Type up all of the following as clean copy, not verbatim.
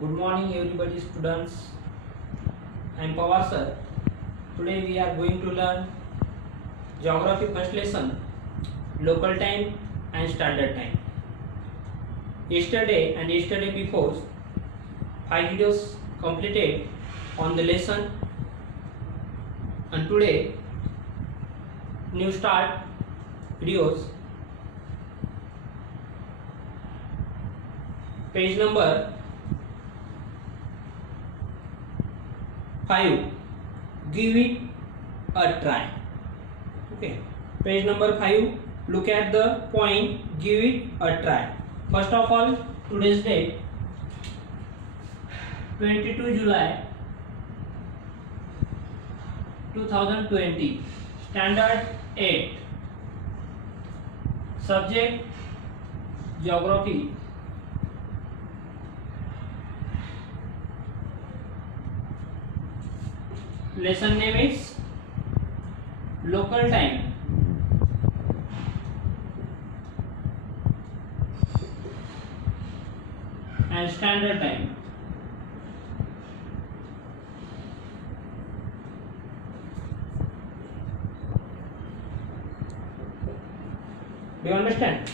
Good morning everybody students. I am Pawar sir. Today we are going to learn geography first lesson, local time and standard time. Yesterday and yesterday before 5 videos completed on the lesson, and today new start videos. Page number 5, give it a try. Okay, page number 5, look at the point, give it a try. First of all, today's date 22 July 2020, standard 8, subject geography. Lesson name is local time and standard time. Do you understand?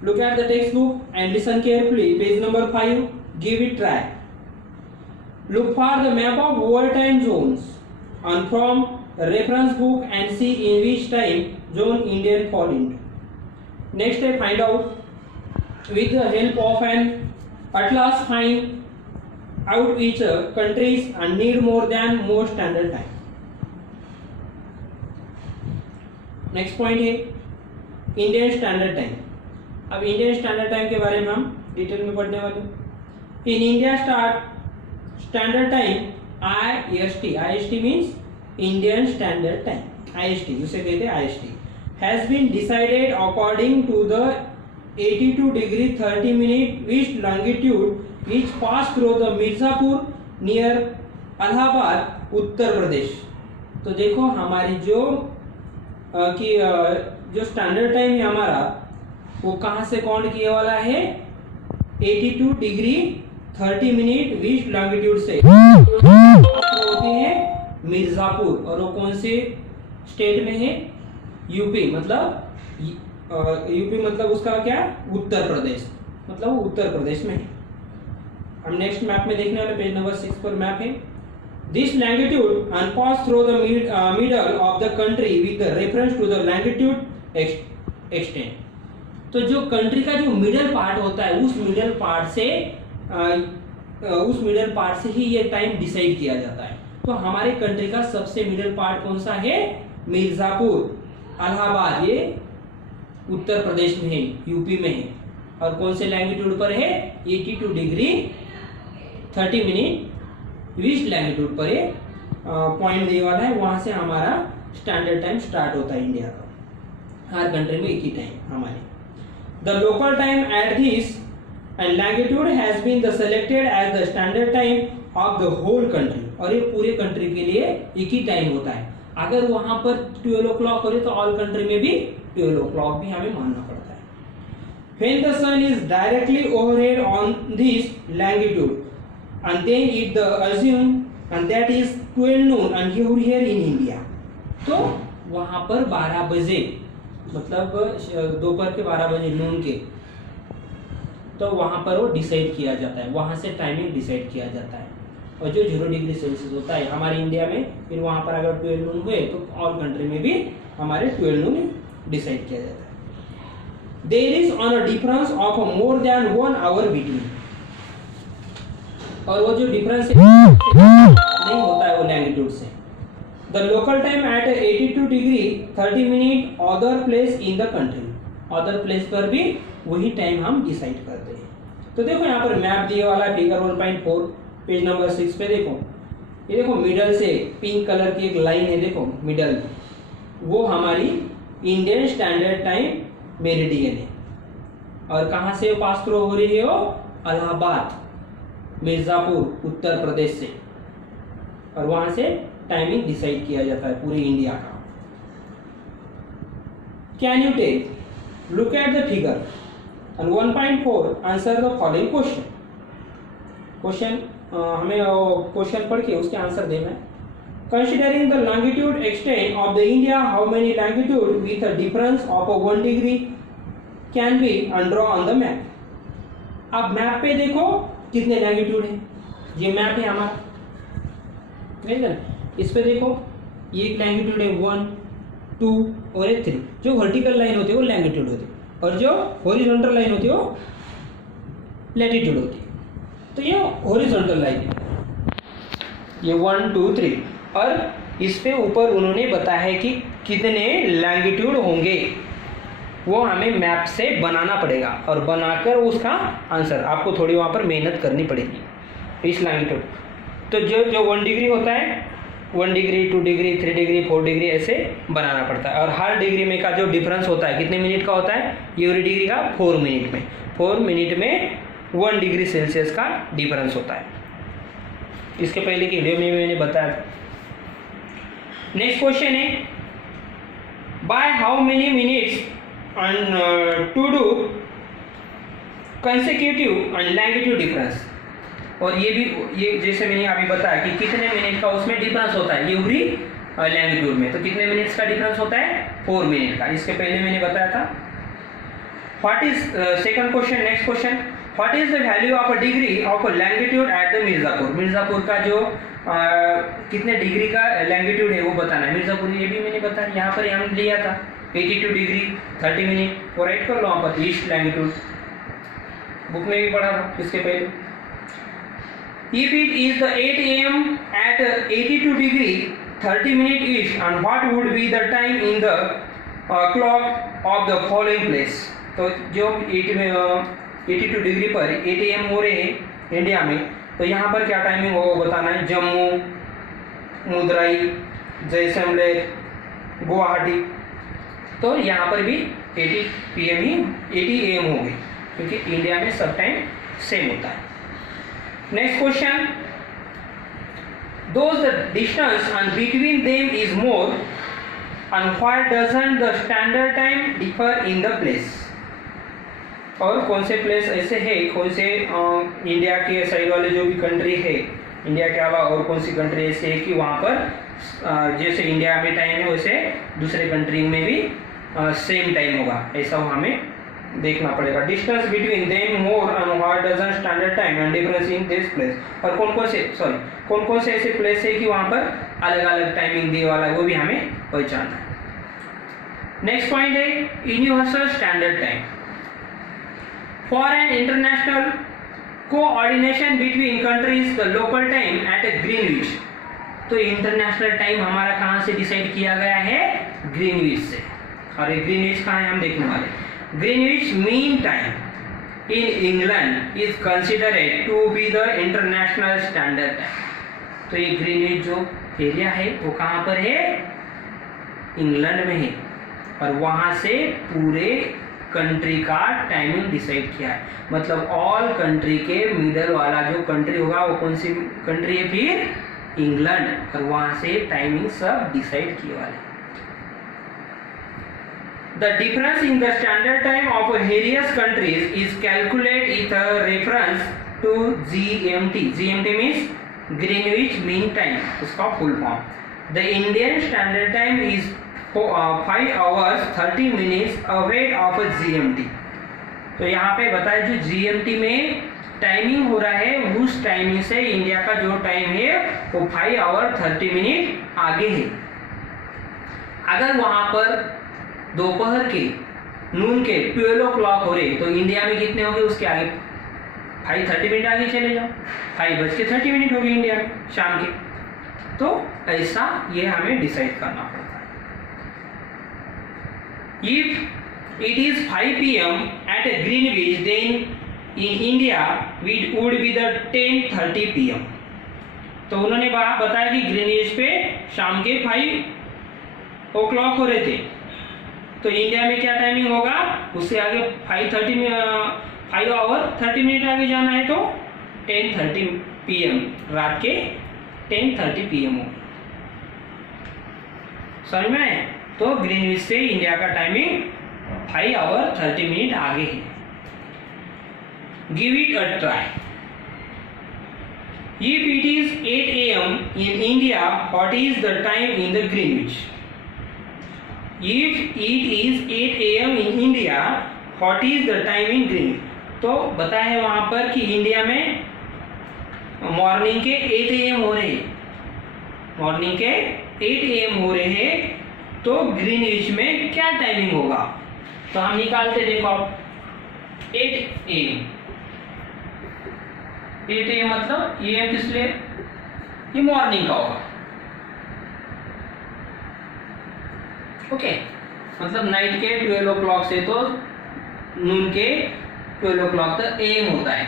Look at the textbook and listen carefully. Page number 5, give it try. Look for the map of world time zones and from reference book and see in which time zone India fall into. Next step, find out with the help of an atlas, find out which countries and need more than more standard time. Next point है Indian standard time. अब Indian standard time के बारे में हम detail में पढ़ने वाले हैं. In India standard time IST means Indian standard time. IST उसे कहते हैं IST has been decided according to the 82 degree 30 minute east longitude which pass through the Mirzapur near Allahabad Uttar Pradesh. तो देखो हमारी जो जो स्टैंडर्ड टाइम है हमारा वो कहां से काउंट किए वाला है 82 डिग्री 30 मिनट वेस्ट लॉन्गिट्यूड से होती है मिर्जापुर. और वो कौन से स्टेट में है? यूपी. मतलब उसका क्या? उत्तर प्रदेश. मतलब वो उत्तर प्रदेश में है. हम नेक्स्ट मैप में देखने वाले पेज नंबर 6 पर मैप है. This longitude and pass through the middle of the country with the reference to the longitude extent. तो जो कंट्री का जो मिडल पार्ट होता है उस मिडल पार्ट से ही ये टाइम डिसाइड किया जाता है. तो हमारे कंट्री का सबसे मिडल पार्ट कौन सा है? मिर्जापुर. इलाहाबाद ये उत्तर प्रदेश में है, यूपी में है. और कौन से लैंगिट्यूड पर है? 82 डिग्री 30 मिनट ईस्ट लैंगिट्यूड पर ये पॉइंट दिया वाला है. वहां से हमारा स्टैंडर्ड टाइम स्टार्ट होता है इंडिया का. हर कंट्री में एक ही टाइम हमारे. The local time at this and longitude has been the selected as the standard time of the whole country. और ये पूरे कंट्री के लिए एक ही टाइम होता है. अगर वहां पर 12 o'clock हो रही तो ऑल कंट्री में भी 12 o'clock भी हमें मानना पड़ता है. When the sun is directly overhead on this longitude and then it the assume and that is 12 noon and here in India. तो वहां पर 12 बजे मतलब दोपहर के 12 बजे नून के, तो वहां पर वो डिसाइड किया जाता है. वहां से टाइमिंग डिसाइड किया जाता है. और जो 0 डिग्री सेल्सियस होता है हमारे इंडिया में, फिर वहां पर अगर 12 नून हुए तो ऑल कंट्री में भी हमारे 12 नून डिसाइड किया जाता है. There is on a difference of more than 1 hour between. और वो जो डिफरेंस नहीं होता है वो लैंगिट्यूड से. The local time at 82 degree 30 minute other place in the country. Other place पर भी वही टाइम हम डिसाइड करते हैं. तो देखो यहाँ पर मैप दिए वाला है फिगर 1.4 पेज नंबर 6 पे. देखो ये देखो मिडल से पिंक कलर की एक लाइन है. देखो मिडल वो हमारी इंडियन स्टैंडर्ड टाइम मेरिडियन है. और कहां से पास थ्रू हो रही है वो? इलाहाबाद मिर्जापुर उत्तर प्रदेश से. और वहां से टाइमिंग डिसाइड किया जाता है पूरे इंडिया का. Can you take look at the figure and 1.4 answer the following question. Question हमें क्वेश्चन पढ़ के उसके आंसर देना है। Considering the longitude extent of the India, how many longitude with a difference of 1 degree can be draw on the map. अब map पे देखो कितने लॉन्गिट्यूड है, ये मैप है हमारा, ठीक है। इस पे देखो ये एक लॉन्गिट्यूड है 1, 2 और एक 3। जो वर्टिकल लाइन होती है वो लॉन्गिट्यूड होती है और जो हॉरिजॉन्टल लाइन होती है वो लैटिट्यूड होती है। तो ये हॉरिजॉन्टल लाइन है, ये 1, 2, 3। और इस पे ऊपर उन्होंने बताया है कि कितने लॉन्गिट्यूड होंगे, वो हमें मैप से बनाना पड़ेगा और बनाकर उसका आंसर आपको थोड़ी वहाँ पर मेहनत करनी पड़ेगी इस लॉन्गिट्यूड। तो जो 1 डिग्री होता है 1 डिग्री, 2 डिग्री, 3 डिग्री, 4 डिग्री ऐसे बनाना पड़ता है। और हर डिग्री में का जो डिफरेंस होता है कितने मिनट का होता है, ये डिग्री का 4 मिनट में, 4 मिनट में 1 डिग्री सेल्सियस का डिफरेंस होता है। इसके पहले की वीडियो में मैंने बताया। नेक्स्ट क्वेश्चन है, by how many minutes to do consecutive and longitude difference. और ये जैसे मैंने अभी बताया कि कितने मिनट का उसमें डिफरेंस होता है यूरी लॉन्गिट्यूड में, तो कितने मिनट्स का डिफरेंस होता है 4 मिनट का। इसके पहले मैंने बताया था। What is second question, next question, what is the value of a degree of a longitude at the Mirzapur. Mirzapur का जो कितने डिग्री का लॉन्गिट्यूड है वो बताना है। मिर्जापुर ये भी मैंने बताया, यहाँ पर हमने लिया था 82 डिग्री 30 मिनट, वो राइट कर लो वहाँ पर ईस्ट लॉन्गिट्यूड, बुक में भी पढ़ा था इसके पहले। If it is the 8 AM at 82 degree 30 minute east, and what would be the time in the clock of the following place। तो जो 82 डिग्री पर 8 AM हो रहे हैं इंडिया में, तो यहाँ पर क्या टाइमिंग होगा बताना है। जम्मू, मुद्राई, जैसलमेर, गुवाहाटी, तो यहाँ पर भी 80 PM ही 80 AM होगी, क्योंकि इंडिया में सब टाइम सेम होता है। Next question, those the distance and between them is more, and why doesn't the standard time differ in the place। और कौन से प्लेस ऐसे है, कौन से इंडिया के साइड वाले जो भी कंट्री है इंडिया के अलावा और कौन सी कंट्री ऐसे है कि वहाँ पर जैसे इंडिया में टाइम है वैसे दूसरे कंट्री में भी सेम टाइम होगा, ऐसा हमें देखना पड़ेगा। Distance between them more and what doesn't standard time and difference in this place. और कौन कौन से ऐसे प्लेस है कि वहाँ पर अलग अलग टाइमिंग दिए वाला है, वो भी हमें पहचानना है। नेक्स्ट पॉइंट है universal standard time. For an international coordination between countries the local time at a Greenwich. तो इंटरनेशनल टाइम हमारा कहाँ से डिसाइड किया गया है, ग्रीनविच से। और ये ग्रीनविच कहाँ है हम देखने वाले। Greenwich Mean Time in England is considered to be the international standard time। तो ये ग्रीनविच जो एरिया है वो कहाँ पर है, इंग्लैंड में है, और वहाँ से पूरे कंट्री का टाइमिंग डिसाइड किया है। मतलब ऑल कंट्री के मिडल वाला जो कंट्री होगा वो कौन सी कंट्री है, फिर इंग्लैंड, और वहाँ से टाइमिंग सब डिसाइड किए वाले। The difference in the standard time of various countries is calculated with a reference to GMT। GMT means Greenwich Mean Time, उसका full form। The Indian standard time is 5 hours 30 minutes ahead of a GMT। तो यहाँ पे बताया जो GMT में timing हो रहा है उस टाइमिंग से इंडिया का जो टाइम है वो 5 आवर 30 मिनट आगे है। अगर वहाँ पर दोपहर के नून के 12 o'clock हो रहे तो इंडिया में कितने होंगे उसके आगे 5:30 मिनट आगे चले जाओ, 5:30 हो गए इंडिया में शाम के। तो ऐसा ये हमें डिसाइड करना पड़ता है। If it is 5 PM at Greenwich then in India would be the 10:30 PM। तो उन्होंने बताया कि ग्रीनविच पे शाम के 5 o'clock हो रहे थे, तो इंडिया में क्या टाइमिंग होगा, उससे आगे 5 आवर 30 मिनट आगे जाना है तो 10:30 PM, रात के 10:30 PM हो। समझ में आए? तो ग्रीनविच से इंडिया का टाइमिंग 5 आवर 30 मिनट आगे है। Give it a try. If it is 8 a.m. in India, what is the time in the Greenwich? If it is 8 a.m. in India, what is the time in Greenwich? तो बताया है वहां पर कि India में morning के 8 a.m. हो रहे हैं, मॉर्निंग के 8 a.m. हो रहे हैं, तो ग्रीनविच में क्या टाइमिंग होगा? तो हम निकालते, देखो आप 8 a.m. 8 a.m. मतलब ये किस लिए? ये मॉर्निंग का होगा, ओके। मतलब नाइट के 12 o'clock से तो नून के 12 o'clock तक एम होता है,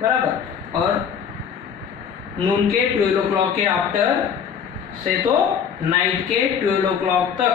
बराबर। और नून के 12 o'clock के आफ्टर से तो नाइट के 12 o'clock तक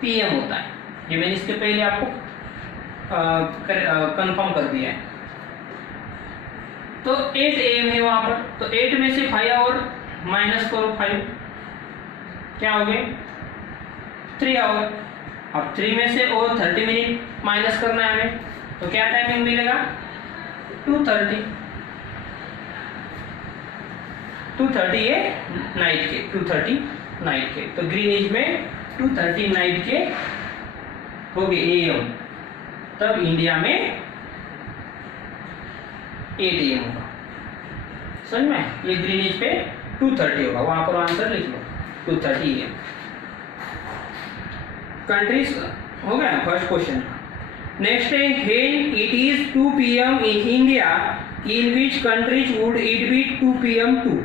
पीएम होता है। ये मैंने इसके पहले आपको कंफर्म कर दिया है। तो 8 AM है वहां पर, तो 8 में से 5 और माइनस करो, 5 क्या हो गए? 3 आवर। अब 3 में से और 30 मिनट माइनस करना है हमें, तो क्या टाइमिंग मिलेगा? 2:30। 2:30 है नाइट के, 2:30 नाइट के, तो ग्रीनविच में 2:30 नाइट के हो गए AM। तब इंडिया में 8 AM होगा, समझ में? ये ग्रीनविच पे 2:30 होगा, वहां पर आंसर लिख लो 2:30 AM। कंट्रीज हो गया फर्स्ट क्वेश्चन। नेक्स्ट है when it is 2 PM in India, in which countries would it be 2 PM too?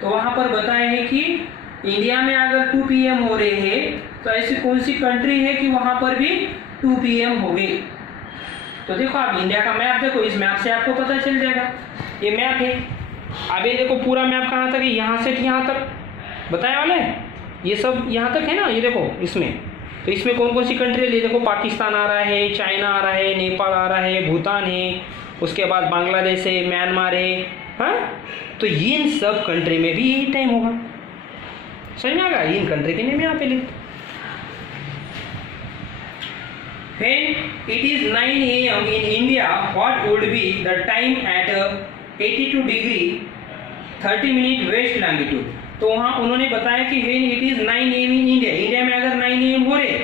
तो वहां पर बताया है कि इंडिया में अगर 2 PM हो रहे हैं तो ऐसी कौन सी कंट्री है कि वहां पर भी 2 PM हो गए? तो देखो आप इंडिया का मैप देखो, इस मैप से आपको पता चल जाएगा। ये मैप है, अब ये देखो पूरा मैप कहाँ तक है? यहाँ से यहाँ तक बताया वाले, ये सब यहाँ तक है ना, ये देखो इसमें। तो इसमें कौन कौन सी कंट्री है? ये देखो पाकिस्तान आ रहा है, चाइना आ रहा है, नेपाल आ रहा है, भूटान है, उसके बाद बांग्लादेश है, म्यांमार है, हाँ। तो इन सब कंट्री में भी यही टाइम होगा, समझ में आ गया? इन कंट्री के नेम यहाँ पे लिख। When it is 9 AM in India, what would be the time at 82 degree 30 minute west longitude? तो वहां उन्होंने बताया कि when it is 9 AM in India, India में अगर 9 AM हो रहे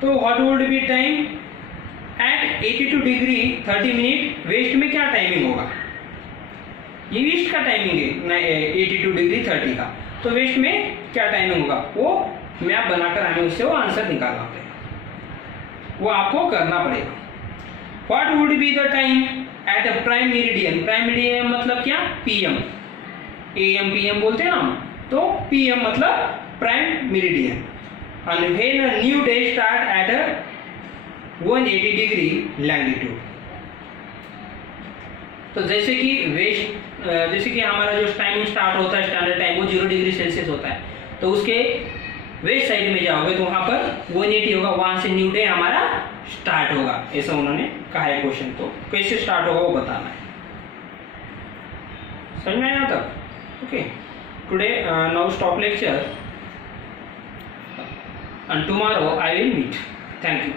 तो what would be time at 82 degree 30 minute waste में क्या टाइमिंग होगा? ये वेस्ट का टाइमिंग है 82 डिग्री 30 का, तो वेस्ट में क्या टाइमिंग होगा? वो मैप बनाकर हमें उससे वो आंसर निकालना पड़ेगा, वो आपको करना पड़ेगा। What would be the time at a prime meridian? Prime meridian मतलब क्या? PM, AM PM बोलते हैं ना हम, तो PM मतलब prime meridian. And when a new day start at a 180 degree longitude. तो जैसे कि वेस्ट, जैसे कि हमारा जो टाइमिंग स्टार्ट होता है स्टैंडर्ड टाइम, वो 0 डिग्री सेल्सियस होता है, तो उसके वेस्ट साइड में जाओगे तो वहां पर 180 होगा, वहां से न्यू डे हमारा स्टार्ट होगा, ऐसा उन्होंने कहा है क्वेश्चन। तो कैसे स्टार्ट होगा वो बताना है, समझ में आया तक? Okay, today now stop lecture and tomorrow I will meet. Thank you.